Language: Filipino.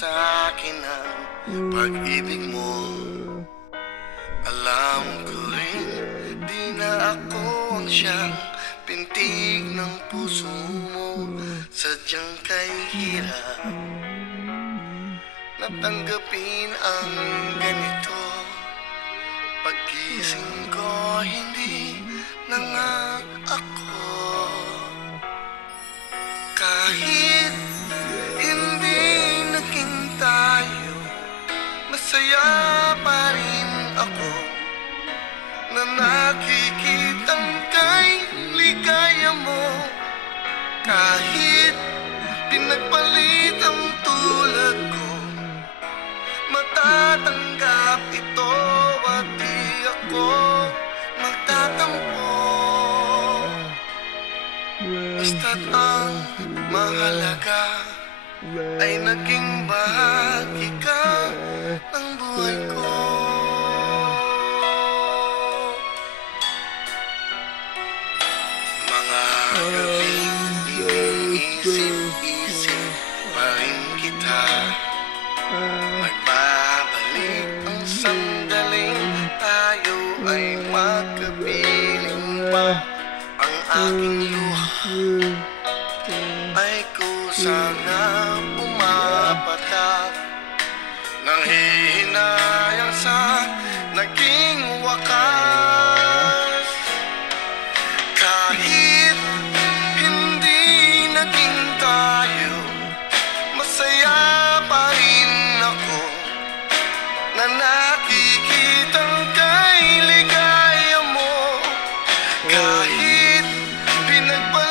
sa'kin ang pag-ibig mo. Alam ko rin, di na ako ang siyang pintig ng puso mo. Sadyang kay hirap natanggapin ang ganito. Paggising ko, hindi na nga ako. Kahit hindi naging tayo, masaya pa rin ako na nakikitang kay ligaya mo. Kahit pinagpalit ang tulad ko, matatanggap ito at di ako magtatampo. Basta't ang mahalaga ay naging bahagi ka ng buhay ko. Mga gabing iniisip-isip pa rin kita. Magbabalik ang sandaling tayo ay magkapiling pa. Ang aking luha ay kusang pumapatak, nang hihinayang sa naging wakas. Kahit hindi naging tayo, masaya pa rin ako na nakikitang kay ligaya mo. Kahit pinagpalit